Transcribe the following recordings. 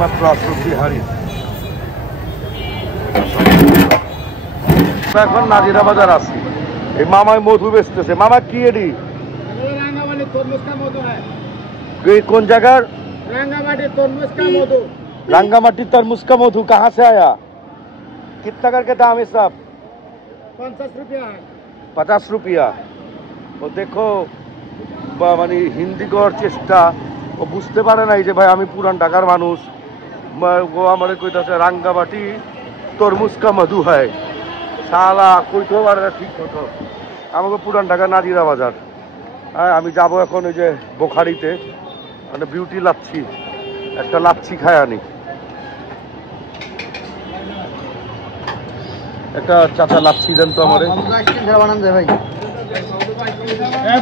মাত্র 8 হাড়ি। এখন নাজিরা বাজার আছি, এই মামায় মধু বেচতেছে। মামা কি এডি? কোন জায়গার? रंगामाटी तरमुज का मधु कहाँ से आया? कितना करके दाम है सब? 50 रुपया है। 50 रुपया। ও দেখো মানে হিন্দি করার চেষ্টা, ও বুঝতে পারে নাই যে ভাই আমি পুরান ঢাকার মানুষ। ও আমার কইতাছে রাঙ্গামাটি তরমুজ কা মধু হয়। শালা কইতেও পারে না ঠিক মতো। আমাকে পুরান ঢাকা নাজিরা বাজার। হ্যাঁ, আমি যাবো এখন ওই যে বোখারিতে, মানে বিউটি লাচ্ছি, একটা লাচ্ছি খায় আনি। একটা চাচা লাচ্ছি দেন তো আমারে। বানান দে ভাই।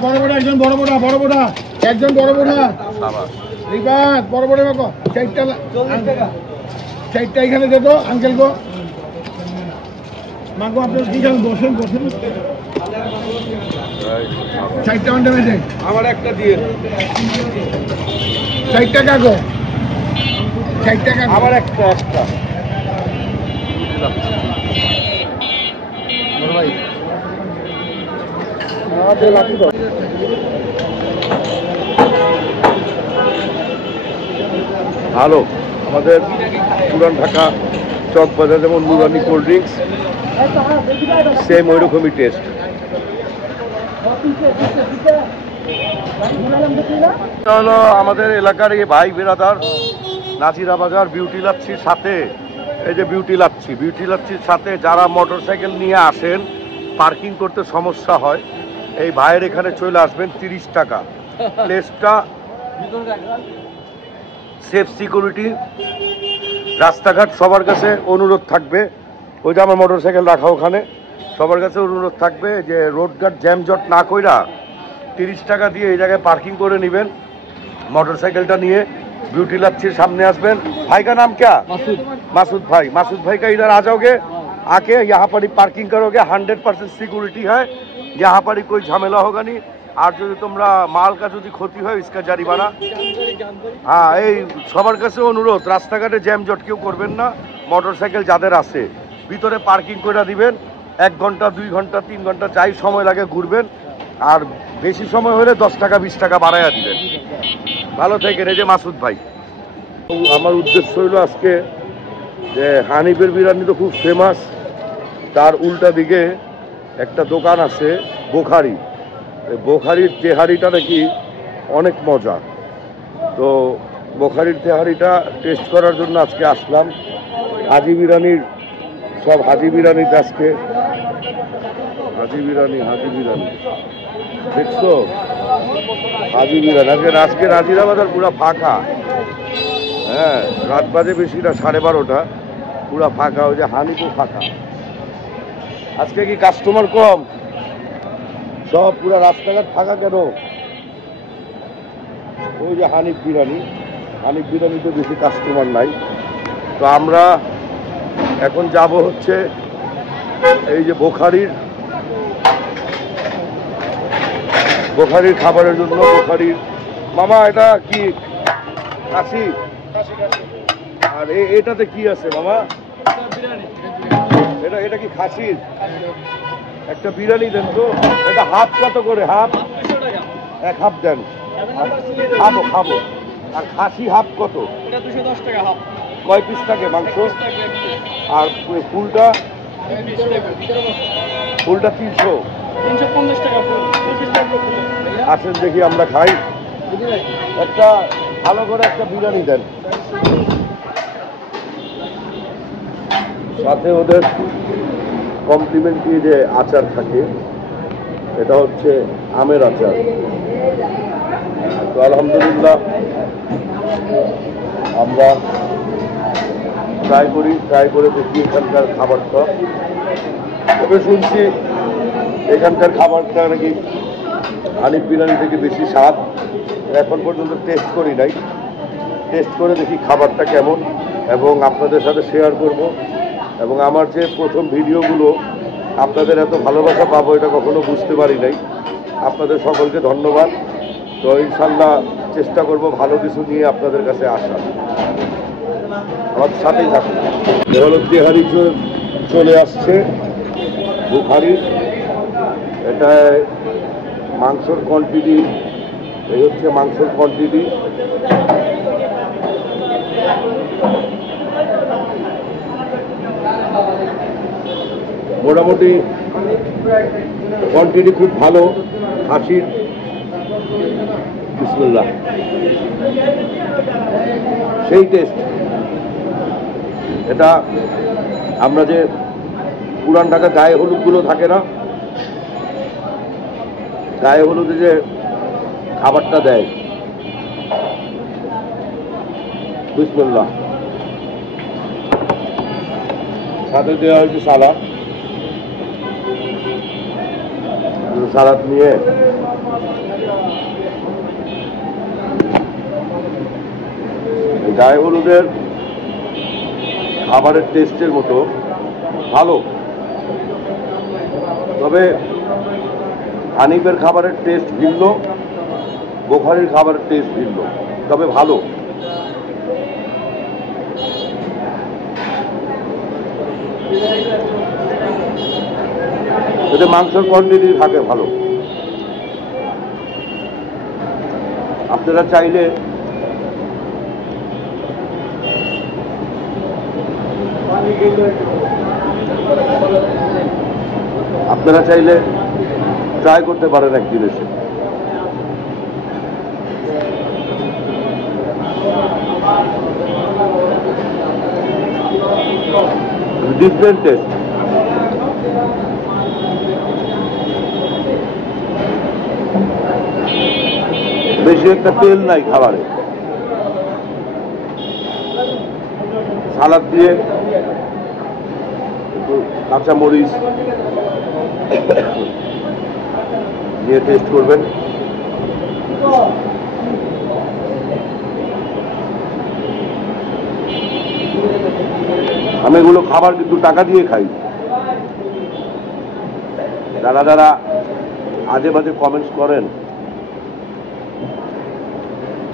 বড় বড় একজন, বড় বড় বড় বড় একজন, বড় বড় রিবাত বড় বড় মাকো চারটা এখানে দে তো আঙ্কেল গো। মাগো আপনি কি খান? বসেন বসেন। চারটা আন্ডা মেটে আমার একটা দিয়ে। 4 টাকা গো, 4 টাকা আমার একটা ভাই। ভালো আমাদের পুরান ঢাকা চক বাজার যেমন নুরানি কোল্ড ড্রিঙ্কস, সেম ওই রকমই টেস্ট। হলো আমাদের এলাকার এই ভাই বেরাদার নাজিরা বাজার বিউটি লাচ্ছির সাথে, এই যে বিউটি লাচ্ছির সাথে যারা মোটর সাইকেল নিয়ে আসেন, পার্কিং করতে সমস্যা হয়, এই ভাইয়ের এখানে চলে আসবেন। 30 টাকা। প্লেসটা সেফ সিকিউরিটি, রাস্তাঘাট সবার কাছে অনুরোধ থাকবে, ওই যে আমার মোটর সাইকেল রাখা ওখানে, সবার কাছে অনুরোধ থাকবে যে রোডঘাট জ্যামজট না কইরা 30 টাকা দিয়ে এই জায়গায় পার্কিং করে নেবেন। मोटर साइकिलটা নিয়ে ब्यूटी लाच्छीর सामने আসবেন। भाई का नाम क्या? मासूद भाई। मासूद भाई का इधर आ जाओगे, आके यहाँ पर ही पार्किंग करोगे, 100% सिक्योरिटी है, यहाँ पर ही कोई झमेला होगा नहीं। और जो तुम्हारा माल का जो क्षति है इसका जरिमाना। हाँ, এই সবার কাছে অনুরোধ, রাস্তাঘাটে জ্যামজট কেউ করবেন না। মোটর সাইকেল যাদের আছে ভিতরে পার্কিং করে দিবেন। 1 ঘন্টা 2 ঘন্টা 3 ঘন্টা যাই সময় লাগে ঘুরবেন, আর বেশি সময় হলে 10 টাকা 20 টাকা বাড়াইয়া দিবেন। ভালো থাকেন। এই যে মাসুদ ভাই। আমার উদ্দেশ্য হইল আজকে যে হানিফের বিরিয়ানি তো খুব ফেমাস, তার উল্টা দিকে একটা দোকান আছে বোখারি। বোখারির তেহারিটা নাকি অনেক মজা, তো বোখারির তেহারিটা টেস্ট করার জন্য আজকে আসলাম। হাজি বিরিয়ানির সব হাজি বিরিয়ানিতে আজকে হাজি বিরিয়ানি দেখছো, হাজি বিরিয়ানি আজকে নাজিরা বাজার পুরা ফাঁকা। হ্যাঁ, রাত বাজে বেশি না, 12:30, পুরা ফাঁকা। ওই যে হানিফও ফাঁকা। আজকে কি কাস্টমার কম? সব পুরা রাস্তাঘাট ফাঁকা কেন? ওই যে হানিফ বিরিয়ানিতে বেশি কাস্টমার নাই। তো আমরা এখন যাব হচ্ছে এই যে বোখারির খাবারের জন্য। বোখারির মামা এটা কি কাশি? আর এটাতে কি আছে মামা? এটা কি খাসির? একটা বিরিয়ানি দেন তো। এটা হাফ কত করে? হাফ 1 হাফ দেন। খাবো। আর খাসি হাফ কত? 210 টাকা হাফ। কয় পিস থাকে মাংস? আর ফুলটা 350 টাকা ফুল। আসেন দেখি আমরা খাই। একটা ভালো করে একটা বিরিয়ানি দেন, সাথে ওদের কমপ্লিমেন্টারি যে আচার থাকে, এটা হচ্ছে আমের আচার। তো আলহামদুলিল্লাহ আমরা ট্রাই করে দেখি এখানকার খাবারটা। তবে শুনছি এখানকার খাবারটা নাকি হানিফ বিরিয়ানি থেকে বেশি স্বাদ। এখন পর্যন্ত টেস্ট করি নাই, টেস্ট করে দেখি খাবারটা কেমন, এবং আপনাদের সাথে শেয়ার করব। এবং আমার যে প্রথম ভিডিওগুলো আপনাদের এত ভালোবাসা পাবো এটা কখনো বুঝতে পারি নাই। আপনাদের সকলকে ধন্যবাদ। তো ইনশাল্লাহ চেষ্টা করব ভালো কিছু নিয়ে আপনাদের কাছে আসার। আমার সাথেই থাকুন। হলো তেহারি চলে আসছে, বুখারি। এটা মাংসর কোয়ান্টিটি, এই হচ্ছে মাংসর কোয়ান্টিটি। মোটামুটি কোয়ান্টিটি খুব ভালো খাসির। বিসমিল্লাহ, সেই টেস্ট। এটা আমরা যে পুরান ঢাকা গায়ে হলুদগুলো থাকে না, গায়ে হলুদে যে খাবারটা দেয়, বিসমিল্লাহ। সাথে দেওয়া হয়েছে সালাদ। সালাদ নিয়ে গায়ে হলুদের খাবারের টেস্টের মতো ভালো, তবে হানিফের খাবারের টেস্ট ভিন্ন, বুখারীর খাবারের টেস্ট ভিন্ন, তবে ভালো। এতে মাংসের কোয়ান্টিটি থাকে ভালো। আপনারা চাইলে ট্রাই করতে পারেন একদিন এসে। Different taste. বেশি একটা তেল নাই খাবারে। সালাদ দিয়ে একটু কাঁচা মরিচ দিয়ে টেস্ট করবেন। আমি এগুলো খাবার কিন্তু টাকা দিয়ে খাই। যারা যারা আজে বাজে কমেন্টস করেন,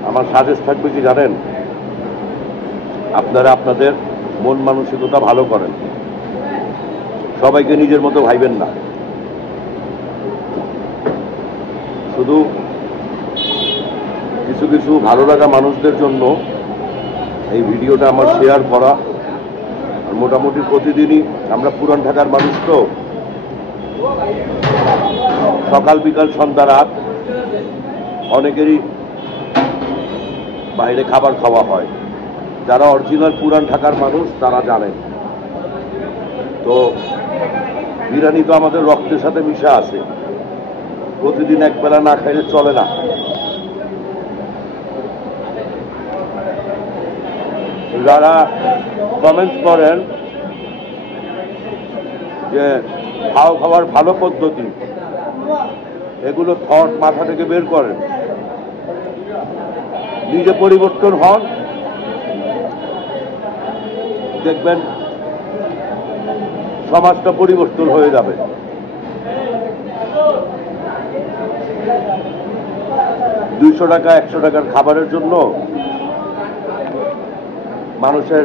আমার সাজেস্ট থাকবে কি জানেন, আপনারা আপনাদের মন মানসিকতা ভালো করেন, সবাইকে নিজের মতো ভাইবেন না। শুধু কিছু কিছু ভালো লাগা মানুষদের জন্য এই ভিডিওটা আমার শেয়ার করা। আর মোটামুটি প্রতিদিনই আমরা পুরান ঢাকার মানুষ, তো সকাল বিকাল সন্ধ্যা রাত অনেকেরই বাইরে খাবার খাওয়া হয়। যারা অরিজিনাল পুরান ঢাকার মানুষ তারা জানেন। তো বিরিয়ানি তো আমাদের রক্তের সাথে মিশা আছে, প্রতিদিন একবেলা না খাইলে চলে না। যারা কমেন্ট করেন যে খাওয়ার ভালো পদ্ধতি, এগুলো থট মাথা থেকে বের করেন, নিজে পরিবর্তন হন, দেখবেন সমাজটা পরিবর্তন হয়ে যাবে। $200 $100 খাবারের জন্য মানুষের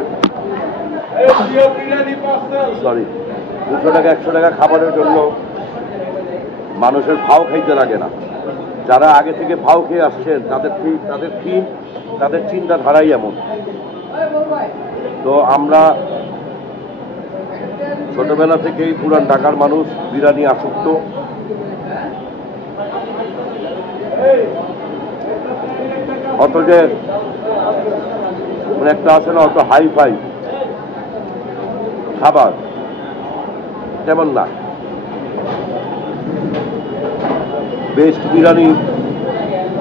$200 $100 খাবারের জন্য মানুষের ভাও খাইতে লাগে না। যারা আগে থেকে ভাও খেয়ে আসছেন তাদের চিন্তাধারাই এমন। তো আমরা ছোটবেলা থেকেই পুরান ঢাকার মানুষ বিরিয়ানি আসক্ত। অত যে একটা আছে না, অত হাই ফাই খাবার তেমন না। বেস্ট বিরিয়ানি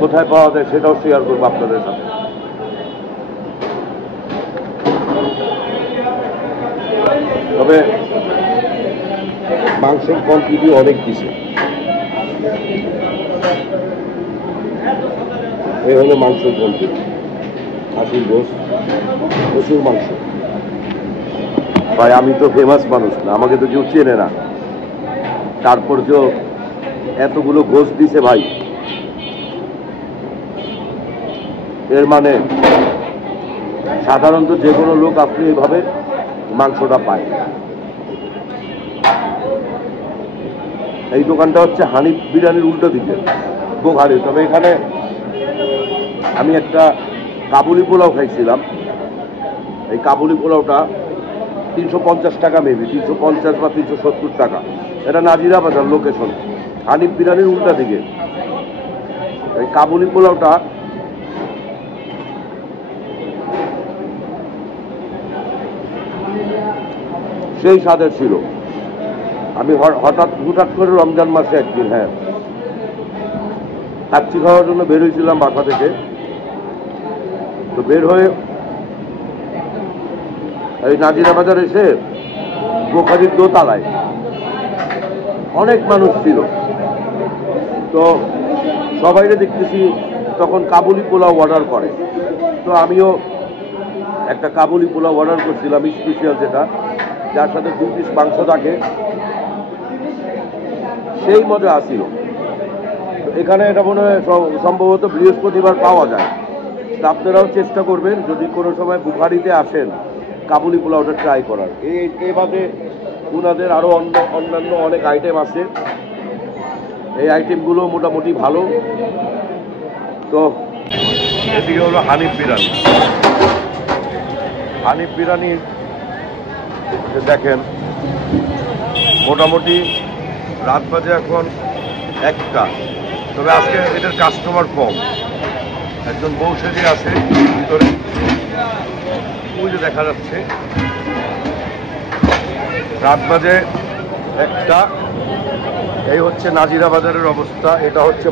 কোথায় পাওয়া যায় সেটাও শেয়ার করবো আপনাদের সাথে। তবে মাংসের কোয়ান্টিটি অনেক বেশি। এই হলো মাংসের কোয়ান্টিটি। খাসির গোশ, প্রচুর মাংস। ভাই আমি তো ফেমাস মানুষ না, আমাকে তো কেউ চেনে না, তারপর যে এতগুলো গোশ দিছে ভাই, এর মানে সাধারণত যে কোনো লোক আপনি এইভাবে মাংসটা পায়। এই দোকানটা হচ্ছে হানিফ বিরিয়ানির উল্টো দিকে বোখারি। তবে এখানে আমি একটা কাবুলি পোলাও খাইছিলাম। এই কাবুলি পোলাওটা 350 টাকা, মেবি 350 বা 370 টাকা। এটা নাজিরা বাজার লোকেশন, হানিফ বিরিয়ানির উল্টা দিকে। এই কাবুলি পোলাওটা সেই স্বাদের ছিল। আমি হঠাৎ করে রমজান মাসে একদিন কাচ্চি খাওয়ার জন্য বের হয়েছিলাম বাসা থেকে। তো বের হয়ে এই নাজিরা বাজার এসে বোখারির দোতলায় অনেক মানুষ ছিল। তো সবাইকে দেখতেছি তখন কাবুলি পোলাও অর্ডার করে। তো আমিও একটা কাবুলি পোলাও অর্ডার করছিলাম, স্পেশাল যেটা, যার সাথে 2 পিস মাংস থাকে। সেই মজা আসিল। এখানে এটা মনে হয় সম্ভবত বৃহস্পতিবার পাওয়া যায়। তা আপনারাও চেষ্টা করবেন যদি কোনো সময় বুখারিতে আসেন কাবুলি পোলাওটা ট্রাই করার। এই বাদে ওনাদের আরও অন্যান্য অনেক আইটেম আছে। এই আইটেমগুলো মোটামুটি ভালো। তো এদিকে হলো হানিফ বিরিয়ানি। হানিফ বিরিয়ানি দেখেন মোটামুটি রাত বাজে এখন 1টা। তবে আজকে এদের কাস্টমার কম। একজন বউ সেজে আছে ভিতরে, ওই যে দেখা যাচ্ছে। রাত বাজে 1টা। এই হচ্ছে নাজিরা বাজারের অবস্থা। এটা হচ্ছে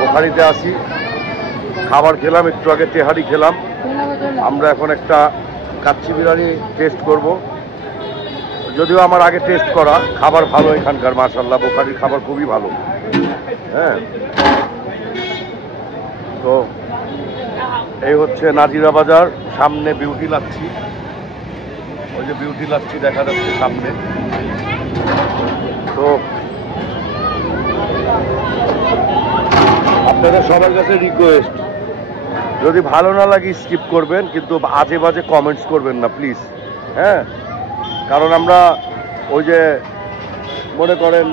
বোখারিতে আসি, খাবার খেলাম, একটু আগে তেহারি খেলাম। আমরা এখন একটা কাচ্চি বিরিয়ানি টেস্ট করব। যদিও আমার আগে টেস্ট করা, খাবার ভালো এখানকার, মাশাআল্লাহ। বোখারির খাবার খুবই ভালো। তো এই হচ্ছে নাজিরা বাজার। সামনে বিউটি লাচ্ছি, ওই যে বিউটি লাচ্ছি দেখা যাচ্ছে সামনে। তো আপনাদের সবার কাছে রিকোয়েস্ট, যদি ভালো না লাগে স্কিপ করবেন, কিন্তু আজে বাজে কমেন্টস করবেন না প্লিজ। কারণ আমরা ওই যে মনে করেন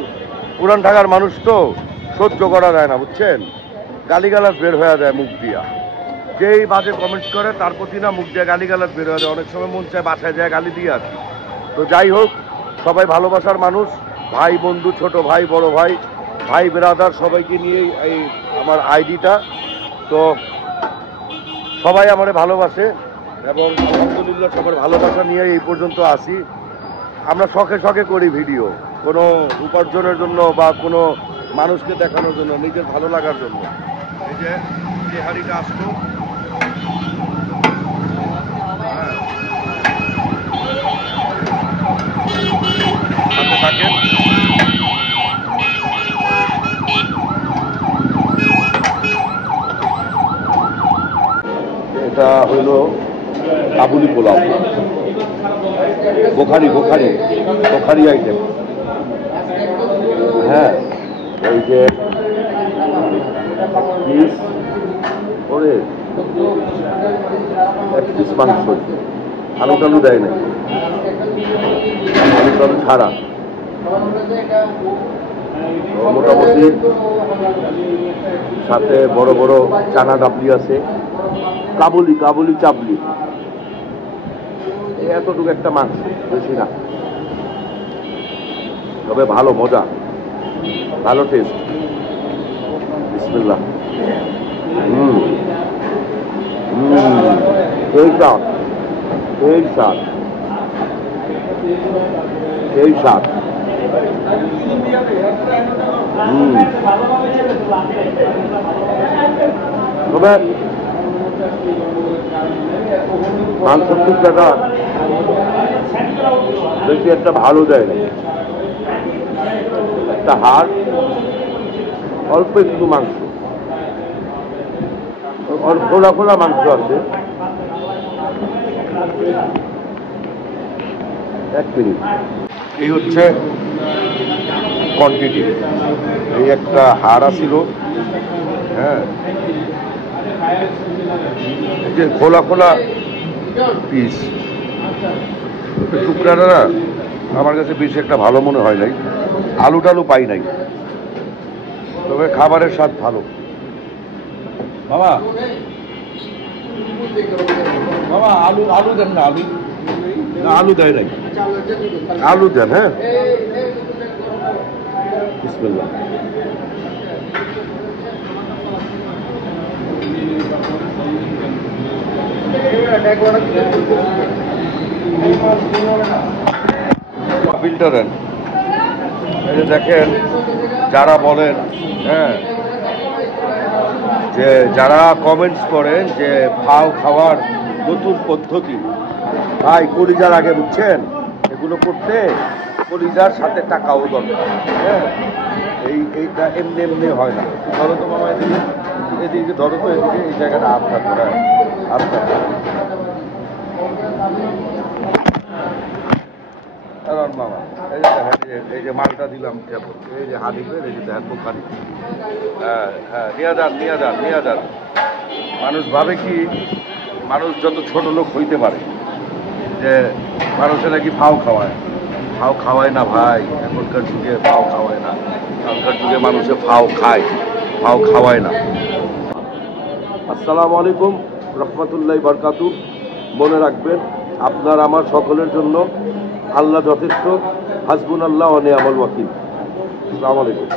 পুরান ঢাকার মানুষ তো সহ্য করা যায় না, বুঝছেন। গালিগালাজ বের হয়ে যায় মুখ দিয়া। যেই বাজে কমেন্টস করে তার প্রতি না মুখ দিয়ে গালিগালাজ বের হয়ে যায়। অনেক সময় মন চায় বাসায় যায় গালি দিয়ে আসে। তো যাই হোক, সবাই ভালোবাসার মানুষ, ভাই বন্ধু, ছোট ভাই, বড় ভাই, ভাই ব্রাদার, সবাইকে নিয়েই এই আমার আইডিটা। তো সবাই আমারে ভালোবাসে এবং আলহামদুলিল্লাহ সবার ভালোবাসা নিয়ে এই পর্যন্ত আসি। আমরা শখে শখে করি ভিডিও, কোনো উপার্জনের জন্য বা কোনো মানুষকে দেখানোর জন্য, নিজের ভালো লাগার জন্য। এই যে তেহারিটা আসলো, সাথে থাকেন। এটা হইল কাবুলি পোলাও, বোখারি আইটেম। এই যে পিস ওরে 1 পিস মাংস, আলু টালু দেয় না, আলু টালু ছাড়া। মোটামুটি সাথে বড় বড় চানা ডাবলি আছে, কাবুলি চাবলি। এতটুকু একটা মাংস, বেশি না, তবে ভালো, মজা, ভালো টেস্ট। বিসমিল্লাহ। এই স্বাদ। তবে মাংস টুকরাটা বেশি একটা ভালো দেয় না, একটা হাড়, অল্প একটু মাংস, খোলা খোলা মাংস আছে। 1 মিনিট। এই হচ্ছে কোয়ান্টিটি। এই একটা হাড় আছিল, হ্যাঁ, এই যে খোলা খোলা পিস টুকরাটা না আমার কাছে বেশ একটা ভালো মনে হয় নাই, আলু টালু পাই নাই, তবে খাবারের স্বাদ ভালো। বাবা বাবা আলু আলু দেন না, আলু না, আলু দেয় নাই, আলু দেন। হ্যাঁ, বিসমিল্লাহ। বিলটা দেন। এই যে দেখেন, যারা বলেন, হ্যাঁ, যে যারা কমেন্টস করেন যে ফাও খাওয়ার নতুন পদ্ধতি, ভাই কলিজার আগে বুঝছেন, এগুলো করতে কলিজার সাথে টাকাও দরকার। হ্যাঁ, এইটা এমনি এমনি হয় না। ধরো তো মামা, এদিকে এদিকে ধরো তো, এদিকে এই জায়গাটা আপনার করে আপনার মামা। এই যে দেখেন, এই যে মালটা দিলাম কেবল, এই যে হানিফের, এই যে দেখেন দোকানি। হ্যাঁ হ্যাঁ, নিয়ে যান নিয়ে যান নিয়ে যান। মানুষ ভাবে কি, মানুষ যত ছোট লোক হইতে পারে যে মানুষে নাকি ফাও খাওয়ায়, ফাও খাওয়ায় না ভাই। এখনকার যুগে ফাও খাওয়ায় না, এখনকার যুগে মানুষে ফাও খায়, ফাও খাওয়ায় না। আসসালামু আলাইকুম রহমতুল্লাহি বারকাতু। মনে রাখবেন, আপনার আমার সকলের জন্য আল্লাহ যথেষ্ট। হাসবুনাল্লাহ ওয়া নি'মাল ওয়াকিল। আসসালামু আলাইকুম।